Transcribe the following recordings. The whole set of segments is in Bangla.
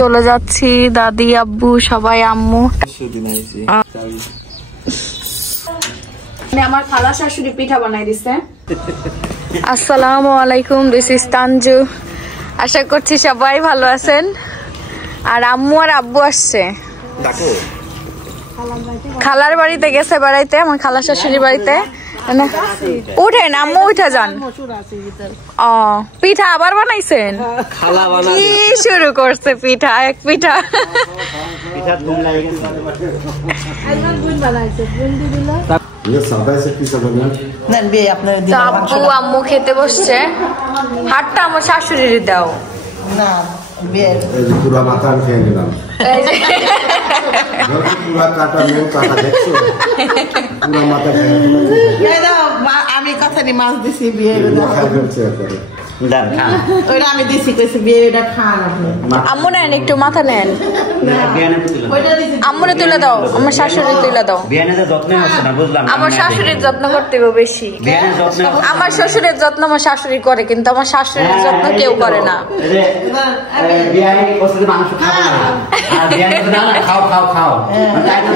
চলে যাচ্ছি, দাদি আব্বু সবাই, আম্মু। আমার খালা শাশুড়ি পিঠা বানাই দিছে। আসসালামু আলাইকুম, দিস ইজ তানজু। আশা করছি সবাই ভালো আছেন। আর আম্মু আর আব্বু আসছে, খালার বাড়িতে গেছে বেড়াইতে, আমার খালা শাশুড়ির বাড়িতে। উঠেন আম্মু, উঠে যান। ও পিঠা আবার বানাইছেন? কি শুরু করছে পিঠা, এক পিঠা। আব্বু আম্মু খেতে বসছে। হাতটা আমার শাশুড়ির দাও না, পুরা মাথা আমি খেয়ে নিলাম। আমি কথা নি মাছ দিছি বিয়ে আমি দিছি আম্মু নেন, একটু মাথা নেন। আম্মুরে তুলে দাও, আমার শাশুড়ি তুলে দাও। আমার শাশুড়ির যত্ন করতে হবে বেশি। আমার শ্বশুরের যত্ন আমার শাশুড়ি করে, কিন্তু আমার শাশুড়ির যত্ন কেউ করে না।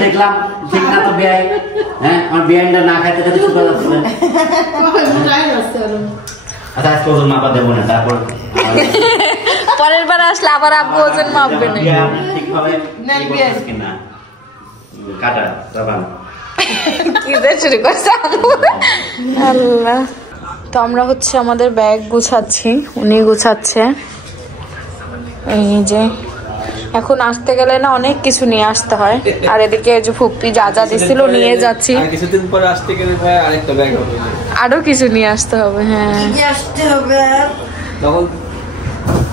দেখলাম ঠিক না তো বিয়ে, হ্যাঁ আমার বিয়েটা না খাইতে পরের বার আসলে আবার আব্বু ওজন মাপবে না। আল্লাহ। তো আমরা হচ্ছে আমাদের ব্যাগ গুছাচ্ছি, উনি গুছাচ্ছে। এই যে এখন আসতে গেলে না অনেক কিছু নিয়ে আসতে হয়। আর এদিকে যে ফুপ্পি যা যা দিছিল নিয়ে যাচ্ছি, কিছুদিন পরে আসতে গেলে ভাই আরেকটা ব্যাগ হবে, আরো কিছু নিয়ে আসতে হবে। হ্যাঁ আসতে হবে।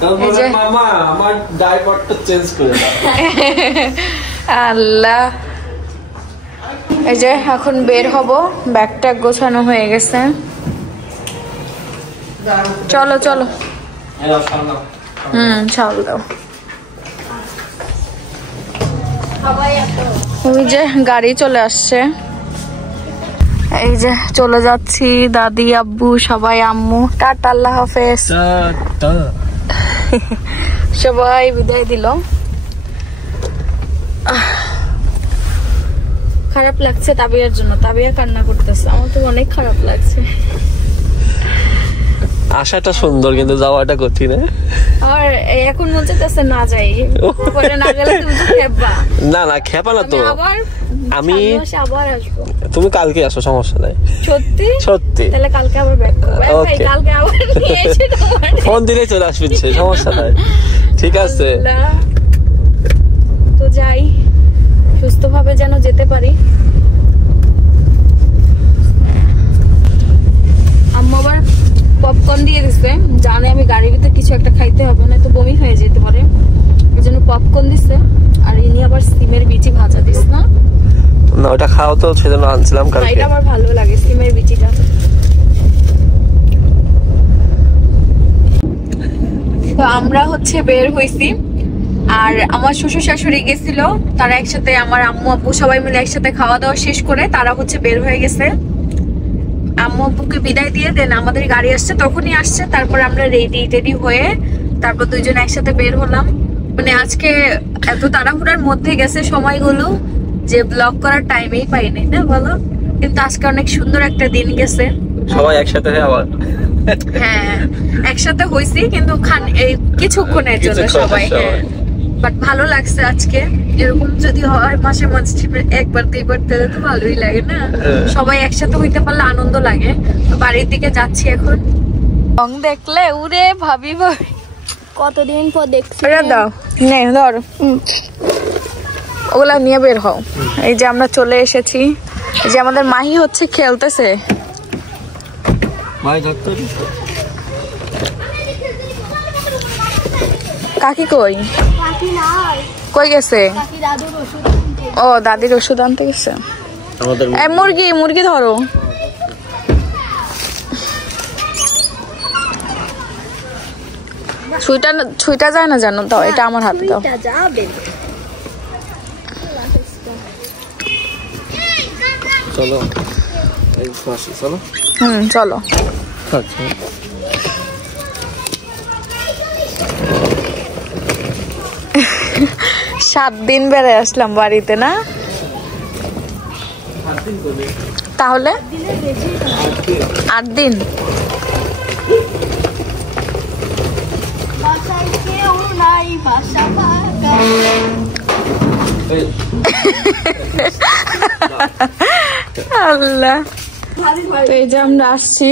তখন মামা আমার ডাইপারটা চেঞ্জ করে দাও। আল্লাহ। এই যে এখন বের হব, ব্যাগটা গোছানো হয়ে গেছে। চলো চলো। চাল দাও। ওই যে গাড়ি চলে আসছে। এই যে চলে যাচ্ছি, দাদি আব্বু সবাই, আম্মু। টাটা, আল্লাহ হাফেজ। সবাই বিদায় দিল। খারাপ লাগছে তাবিয়ার জন্য, তাবিয়া কান্না করতেছে। আমার তো অনেক খারাপ লাগছে। আশাটা সুন্দর কিন্তু যাওয়াটা কঠিন। আর এখন মনে হচ্ছে না যাই, পরে না গেলে তুমি তো খেপবা। না না খেপা না তো, আমি আবার আসবো। তুমি কালকে আসো, সমস্যা নাই। সত্যি সত্যি? তাহলে কালকে আবার ব্যাক করব। ভাই কালকে আবার নিয়ে এসে তোমার ফোন দিলেই চলে আসবে, সমস্যা নাই। ঠিক আছে, তো যাই, সুস্থভাবে যেন যেতে পারি। আম্মা আবার পপকর্ন দিয়ে দিচ্ছে, জানে আমি গাড়ির ভিতরে কিছু একটা খাইতে হবে, না তো বমি হয়ে যেতে পারে। এই জন্য পপকর্ন দিচ্ছে। আর ইনি আবার সিমের বিচি ভাজা দিস না, না ওটা খাও তো, সেজন্য আনছিলাম কালকে। এটা আমার ভালো লাগে সিমের বিচিটা। তো আমরা হচ্ছে বের হইছি, আর আমার শ্বশুর শাশুড়ি গেছিল, তারা একসাথে, আমার আম্মু আব্বু সবাই মিলে একসাথে খাওয়া দাওয়া শেষ করে তারা হচ্ছে বের হয়ে গেছে। আম্মু আব্বুকে বিদায় দিয়ে দেন আমাদের গাড়ি আসছে, তখনই আসছে। তারপর আমরা রেডি হয়ে তারপর দুইজন একসাথে বের হলাম। মানে আজকে এত তাড়াহুড়ার মধ্যে গেছে সময়গুলো যে ব্লগ করার টাইমেই পাইনি, না বলো? কিন্তু আজকে অনেক সুন্দর একটা দিন গেছে, সবাই একসাথে। হ্যাঁ একসাথে হয়েছি, কিন্তু এই কিছুক্ষণের জন্য সবাই। হ্যাঁ বাট ভালো লাগছে আজকে। এরকম যদি হয় মাসে মাঝে একবার দুইবার তাহলে তো ভালোই লাগে না? সবাই একসাথে হইতে পারলে আনন্দ লাগে। বাড়ির দিকে যাচ্ছি এখন। রং দেখলে উরে ভাবি ভাবি, কতদিন পর দেখছি। দাও নে ধর, ওগুলা নিয়ে বের হও। এই যে আমরা চলে এসেছি। এই যে আমাদের মাহি হচ্ছে খেলতেছে। কাকি কই? কই গেছে? ও দাদির ওষুধ আনতে গেছে। মুরগি মুরগি ধরো। ছুইটা যায় না জানো, দাও এটা আমার হাতে দাও। চলো চলো। চলো। 7 দিন বেড়ে আসলাম বাড়িতে না, তাহলে 8 দিন। বাসায় কেউ নাই, বাসা ফাঁকা। আল্লাহ, তো এই যে আমরা আসছি,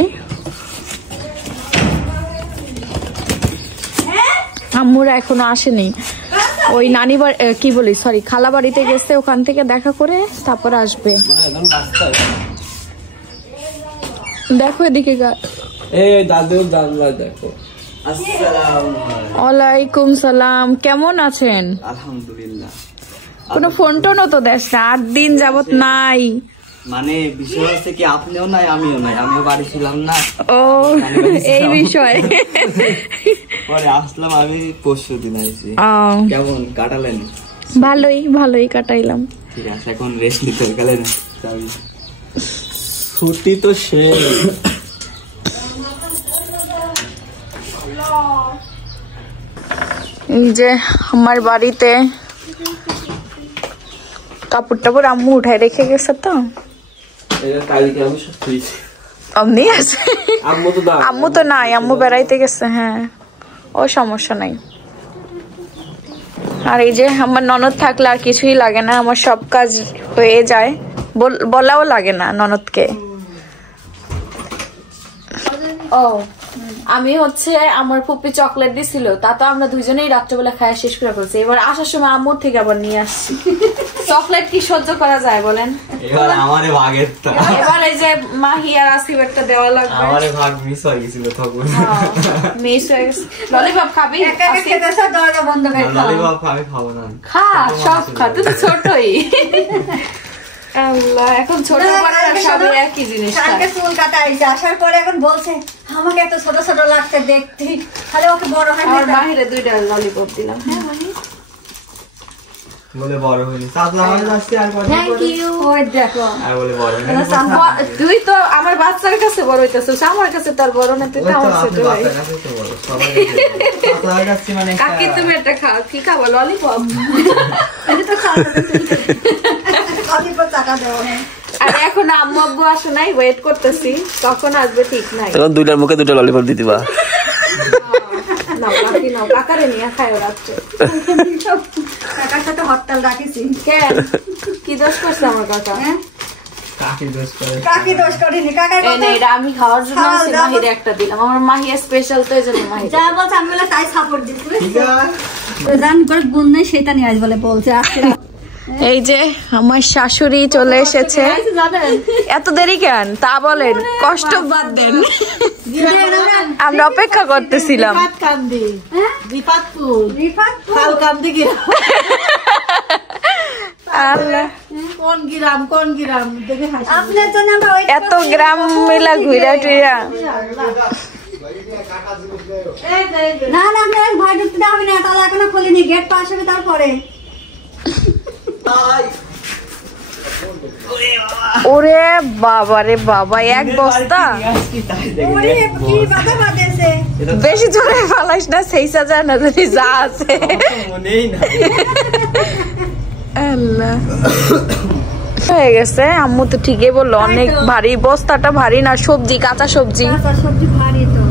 আম্মুরা এখনো আসেনি, ওই নানি বাড়ি কি বলি সরি খালা বাড়িতে গেছে, ওখান থেকে দেখা করে তারপর আসবে। দেখো এদিকে দাদু জানলা দেখো। ওয়ালাইকুম সালাম, কেমন আছেন? আলহামদুলিল্লাহ। কোনো ফোন টোনও তো দেশ না, 8 দিন যাবত নাই। মানে বিষয় হচ্ছে কি আপনিও নাই আমিও নাই, আমিও বাড়ি ছিলাম না। ও এই বিষয়। পরে আসলাম আমি পরশু দিন আইছি। কেমন কাটালেন? ভালোই কাটাইলাম। ঠিক আছে, এখন রেস্ট নিতে গেলেন। ছুটি তো শেষ। এই যে আমার বাড়িতে কাপড় টাপড় আম্মু উঠাই রেখে গেছে, তো অমনি আছে। আম্মু তো নাই, আম্মু বেড়াইতে গেছে। হ্যাঁ, ও সমস্যা নাই। আর এই যে আমার ননদ থাকলে আর কিছুই লাগে না, আমার সব কাজ হয়ে যায়, বলাও লাগে না ননদকে। ও আমি হচ্ছে আমার পুপি চকলেট দিছিল, তা তো আমরা দুইজনেই রাত্রেবেলা খাওয়া শেষ করে ফেলছি। এবার আসার সময় আম্মুর থেকে আবার নিয়ে আসছি। চকলেট কি সহ্য করা যায় বলেন? এবার আমারে ভাগের তো, এবার এই যে মাহি আর আসিফেরটা দেওয়া লাগবে। আমারে ভাগ মিস হয়ে গেছিল তখন। মিস হয়ে গেছে। ললিপপ খাবি? দরজা বন্ধ করে ললিপপ আমি খাবো না। খা, সব খা, তুই তো ছোটই। আল্লাহ, এখন ছোট বড় সবই একই জিনিস। কালকে চুল কাটা আইছে, আসার পরে এখন বলছে আমাকে এত ছোট ছোট লাগছে দেখতে, তাহলে ওকে বড় হয়। আর বাহিরে 2টা ললিপপ দিলাম। হ্যাঁ মাহি বলে বড় হইনি, চাচা আমার কাছে আর কথা থ্যাংক ইউ। ওই দেখো আর বলে বড় হইনি। তুই তো আমার বাচ্চার কাছে বড় হইতেছিস, আমার কাছে তোর বড় না, তুই তো আমার ছোট ভাই। সবার কাছে মানে কাকি তুমি একটা খাও, কি খাবো? ললিপপ। আমি তো খালি পর টাকা দেওয়া না। আর এখন আম্মু আব্বু আসে নাই, ওয়েট করতেছি কখন আসবে ঠিক নাই। এখন 2টার মুখে 2টা ললিপপ দিয়ে দিবা। নাও কাকি নাও, কাকারে নিয়ে খায় রাত্রে। কাকার সাথে হরতাল রাখিছি। কেন, কি দোষ করছে আমার কাকা? কাকি দোষ করে। কাকি দোষ করিনি, কাকার এই নে, এটা আমি খাওয়ার জন্য আনছি, মাহিরে একটা দিলাম। আমার মাহি স্পেশাল, তো এই জন্য মাহি যা বলছে আমি বলে তাই সাপোর্ট দিচ্ছি। ঠিক আছে, জান করে গুণ নেই সেটা নিয়ে আজ বলে বলছে। এই যে আমার শাশুড়ি চলে এসেছে। এত দেরি কেন তা বলেন, কষ্ট বাদ দেন, আমরা অপেক্ষা করতেছিলাম। আল্লাহ, কোন গ্রাম দেখে আপনার জন্য আমরা এত গ্রাম মিলা ঘুরা টুইরা। না না আমরা ভয় ঢুকতে দেওয়া হবে না, তাহলে এখনো খোলেনি, গেট পাস হবে তারপরে। ওরে বাবা রে বাবা, 1 বস্তা। ওরে কি বাধা বাঁধেছে। বেশি জোরে ফালাইস না, সেই সাজা না জানি যা আছে। মনেই না। আল্লাহ, হয়ে গেছে। আম্মু তো ঠিকই বললো, অনেক ভারী, বস্তাটা ভারী না, সবজি, কাঁচা সবজি। সবজি ভারী তো।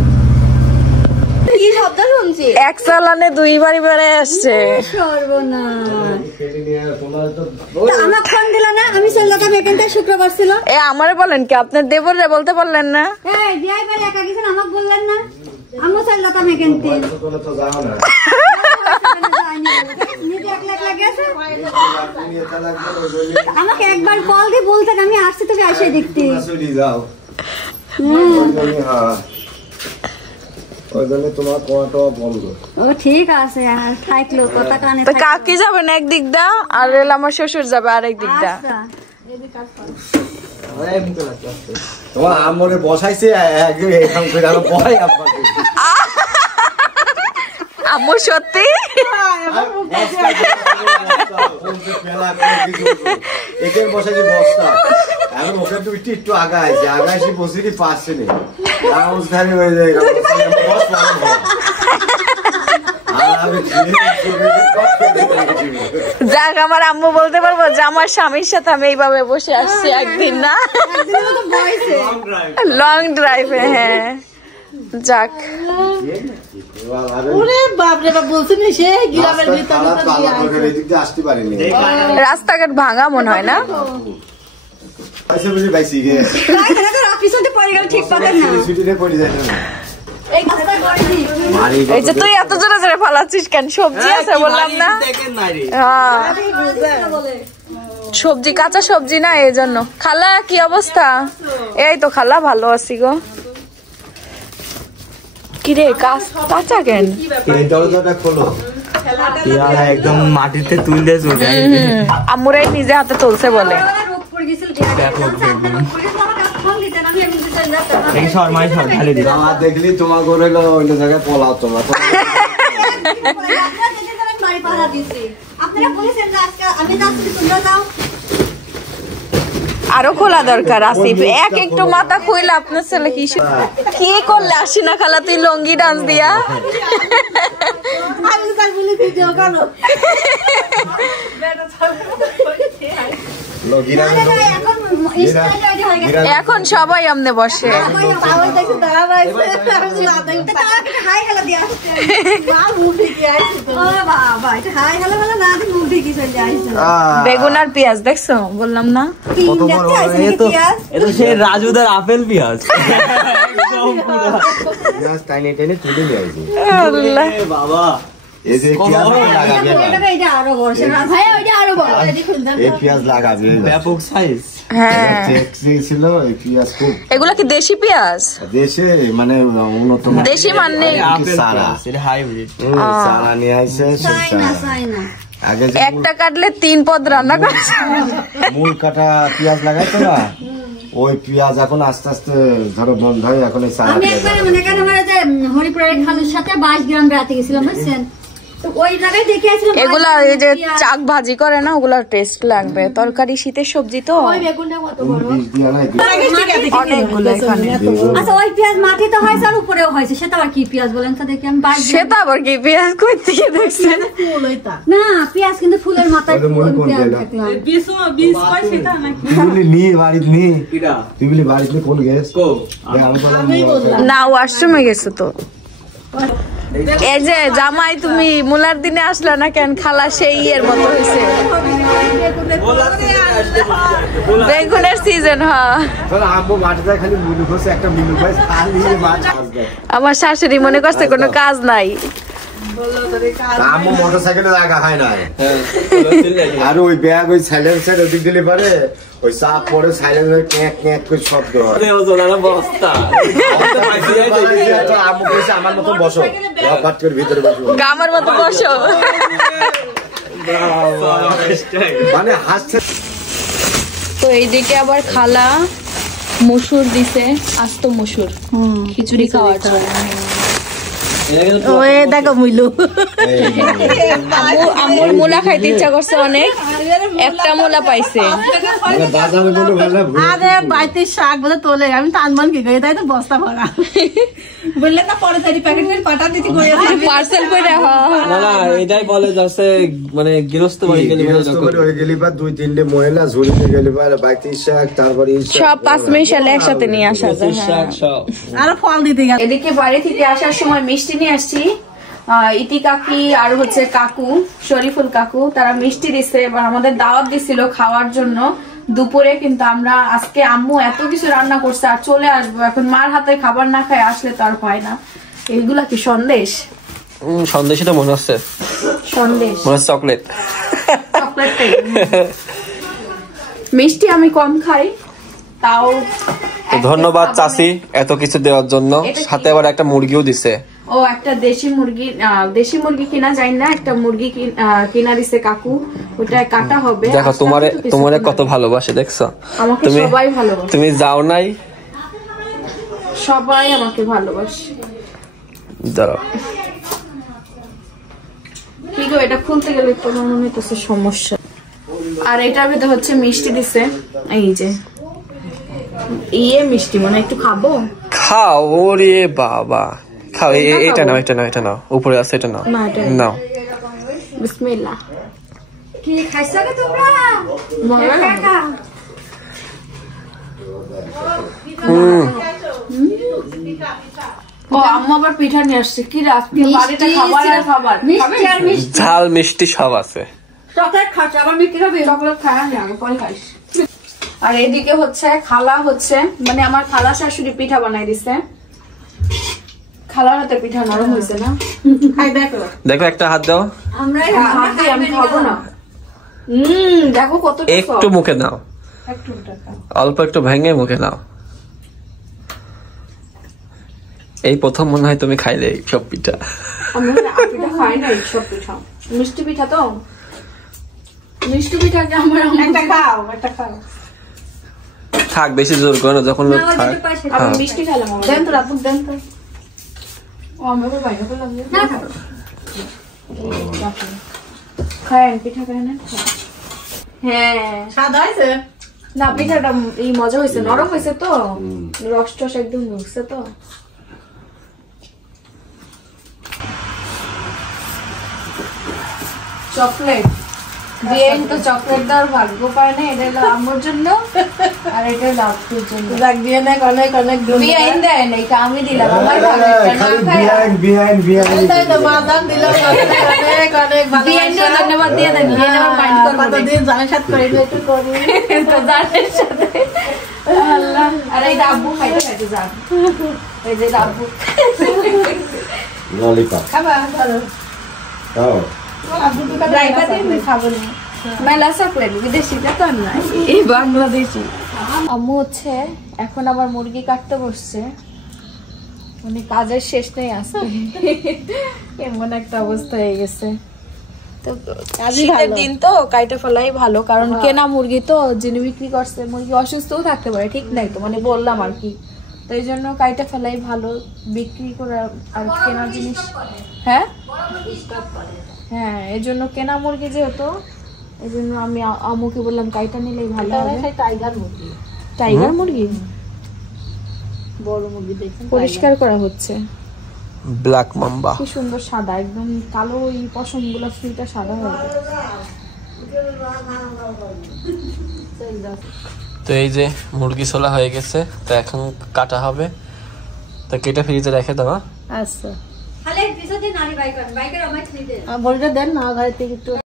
কি শব্দ শুনছি? 1 চালানে 2 বাড়ি বেড়ে আসছে। সর্বনাশ। আমার ফোন দিল না, আমি চলে যেতাম এখানটা, শুক্রবার ছিল। এ আমারে বলেন কি, আপনার দেবরে বলতে পারলেন না? এই বিয়ে বাড়ি একা গেছেন, আমাকে বললেন না? আমিও চলে যেতাম এখানতে। আমাকে একবার কল দিয়ে বলতেন, আমি আসছি, তোকে এসে দেখতে। ও ঠিক আছে, আর থাকলো কথা কানে। তো কাকি যাবেন একদিক দা, আর আমার শ্বশুর যাবে আরেক দিক দা। তোমার আমরে বসাইছে একদম এরকম করে আলো ভয় আপনাকে। আম্মু সত্যি এখানে বসাইছে বস্তা, এখন ওকে তো একটু আগাইছে, আগাইছি বসে কি পাচ্ছে না, ধারে হয়ে যায়। আমি যাক আমার আম্মু বলতে পারবো যে আমার স্বামীর সাথে আমি এইভাবে বসে আসছি একদিন না, লং ড্রাইভে। হ্যাঁ যাক, রাস্তাঘাট ভাঙা মনে হয় না। এই যে তুই এত জোরে জোরে ফালাচ্ছিস কেন? সবজি আছে বললাম না, সবজি কাঁচা সবজি না, এই জন্য। খালা কি অবস্থা? এই তো খালা ভালো আছি গো। কিরে কাঁচা কেন? একদম মাটিতে তুলতে চলে আম্মুরাই নিজে হাতে তুলছে বলে। দেখলি তোমার করে অন্য জায়গায় পলাও তোমার। আরো খোলা দরকার আসিফ, এক একটু মাথা খুইলে আপনার ছেলে কি করলে? আসি না খালা তুই লঙ্গি ডান্স দিয়া। এখন সবাই আমনে বসে। বেগুন আর পেঁয়াজ দেখছো বললাম না? সেই রাজুদার আপেল পেঁয়াজ বাবা। ব্যাপক সাইজ। এগুলা কি দেশি পেঁয়াজ? দেশে মানে উন্নত দেশি মানে একটা কাটলে 3 পদ রান্না করছে। মূল কাটা পেঁয়াজ লাগাইতো না, ওই পেঁয়াজ এখন আস্তে আস্তে ধরো বন্ধ হয়। এখন হরিপুরের খালুর সাথে 22 গ্রাম বেড়াতে গেছিলাম বুঝছেন, এগুলা এই যে চাক ভাজি করে না, ওগুলা টেস্ট লাগবে। তরকারি শীতের সবজি তো অনেকগুলো এখানে। আচ্ছা ওই পেঁয়াজ মাটিতে হয়েছে আর উপরেও হয়েছে, সেটা আবার কি পেঁয়াজ বলেন তো দেখি? আমি সেটা আবার কি পেঁয়াজ কই থেকে দেখছেন? না পেঁয়াজ কিন্তু ফুলের মাথায় না, ওয়াশরুমে গেছে তো। এই যে জামাই তুমি মুলার দিনে আসলে না কেন? খালা সেই এর মতো হয়েছে, বেগুনের সিজন। হ্যাঁ আমার শাশুড়ি মনে করছে কোনো কাজ নাই। মোটরসাইকেলে রাখা হয় না, আর ওই ব্যাগ ওই সাইলেন্সার ওদিক দিলে পারে ওই চাপ পরে সাইলেন্স ক্যাঁক ক্যাঁক করে শব্দ হয়। আমার মতো বসো, ভিতরে বসো, আমার মতো বসো, মানে হাসছে। তো এইদিকে আবার খালা মসুর দিছে, আস্ত মসুর খিচুড়ি খাওয়ার জন্য। দেখো মুইলু আমার মূলা খাইতে ইচ্ছা করছে অনেক, একটা মূলা পাইছে। আরে বাড়িতে শাক বলে তোলে, আমি টানবান কি করি, তাই তো বস্তা ভরা বললেন না পরে তাই প্যাকেট করে পাঠা দিতে করে পার্সেল করে। না এটাই বলে যাচ্ছে মানে গৃহস্থ বাড়ি গেলে বা 2-3টে মহিলা ঝুলিতে গেলে বাড়িতে শাক, তারপরে সব 5 মিশালে একসাথে নিয়ে আসা যায়। আরো ফল দিতে গেল। এদিকে বাড়ি থেকে আসার সময় মিষ্টি নিয়ে আসছি। ইতি কাকি আর হচ্ছে কাকু, শরীফুল কাকু, তারা মিষ্টি দিচ্ছে। এবার আমাদের দাওয়াত দিছিল খাওয়ার জন্য দুপুরে, কিন্তু আমরা আজকে আম্মু এত কিছু রান্না করছে আর চলে আসবো। এখন মার হাতে খাবার না খায় আসলে তো আর হয় না। এইগুলা কি সন্দেশ? সন্দেশ তো মনে হচ্ছে, সন্দেশ মনে হচ্ছে চকলেট। মিষ্টি আমি কম খাই, তাও ধন্যবাদ চাচি এত কিছু দেওয়ার জন্য। সাথে আবার একটা মুরগিও দিছে। ও একটা দেশি মুরগি কিনা যায় না, একটা মুরগি কিনা দিছে কাকু, ওটা কাটা হবে। দেখো তোমারে কত ভালোবাসে, দেখছো? আমাকে সবাই ভালোবাসে। তুমি যাও নাই, সবাই আমাকে ভালোবাসে। দাঁড়াও কি গো, এটা খুলতে গেলে তো মনে হইতেছে সমস্যা। আর এটার ভিতরে হচ্ছে মিষ্টি দিছে, এই যে মিষ্টি, মানে একটু খাবো। খাও, ওরে বাবা খাও। এটা নাও, এটা নাও, এটা নাও, উপরে আছে এটা নাও, নাও। বিসমিল্লাহ। কি খাইছো কে তোমরা? কাকা ও আম্মু আবার পিঠা নিয়ে আসছে কি আজকে বাড়িতে খাবারের খাবার মিষ্টি আর মিষ্টি ঝাল মিষ্টি সব আছে। চকলেট খাচ্ছ আবার মিষ্টি খাবি? চকলেট খায় না আমি পরে খাইস। আর এদিকে হচ্ছে খালা হচ্ছে মানে আমার খালা শাশুড়ি পিঠা বানাই দিছে। খালার হাতে পিঠা নরম হয়েছে না? খাই দেখো দেখো একটা হাত দাও, আমরা হাত দিয়ে আমি খাবো না। দেখো কত একটু মুখে নাও, অল্প একটু ভেঙে মুখে নাও। এই প্রথম মনে হয় তুমি খাইলে এই সব পিঠা। আমি পিঠা খাই না সব পিঠা, মিষ্টি পিঠা তো মিষ্টি পিঠাকে আমার একটা খাও থাক, বেশি জোর করো না, যখন লোক খায়। আমি মিষ্টি খেলাম দেন তো রাখুন দেন তো। ও আমি আবার বাইরে করলাম না খাও খায়েন পিঠা খায় না? হ্যাঁ সাদা হয়েছে না পিঠাটা এই মজা হয়েছে, নরম হয়েছে তো, রস টস একদম ঢুকছে তো। চকলেট বিয়েন তো চকলেট দেওয়ার ভাগ্য পায় না, এটা হলো আম্মুর জন্য আর এটা হলো আপুর জন্য। দিয়ে নেক অনেক অনেক বিয়েন দেয় না, এটা আমি দিলাম আমার ভাগ্যটা না খায়। মাদান দিল অনেক অনেক বিয়েন ধন্যবাদ দিয়ে দেন, বিয়েন আমার মাইন্ড করবে না। কতদিন জানার সাথে করে একটু করি তো জানের সাথে আল্লাহ। আর এই আব্বু খাইতে খাইতে যান, এই যে আব্বু ললিপপ খাবা ধরো খাও। আব্বু তো ড্রাইভার দিয়ে খাবো না মেলা চকলেট বিদেশিটা তো না, এই বাংলাদেশি। আম্মু হচ্ছে এখন আবার মুরগি কাটতে বসছে, মানে কাজের শেষ নেই আজকে, এমন একটা অবস্থা হয়ে গেছে। তো শীতের দিন তো কাইটে ফেলাই ভালো, কারণ কেনা মুরগি তো যিনি বিক্রি করছে মুরগি অসুস্থও থাকতে পারে, ঠিক নাই তো, মানে বললাম আর কি। তো এই জন্য কাইটে ফেলাই ভালো, বিক্রি করা আর কেনা জিনিস। হ্যাঁ হ্যাঁ, এই জন্য কেনা মুরগি যেহেতু, এই জন্য আমি আম্মুকে বললাম কাইটা নিলেই ভালো হবে। টাইগার মুরগি টাইগার মুরগি বড় মুরগি দেখছেন পরিষ্কার করা হচ্ছে, ব্ল্যাক মাম্বা। কি সুন্দর সাদা, একদম কালো ওই পশম গুলা ফ্রিটা সাদা হয়ে গেছে। তো এই যে মুরগি ছোলা হয়ে গেছে, তো এখন কাটা হবে, তো কেটে ফ্রিজে রেখে দাও। আচ্ছা খালি পিছনে নারী বাইকার আমার 3 দে বড়টা দেন না ঘরে থেকে একটু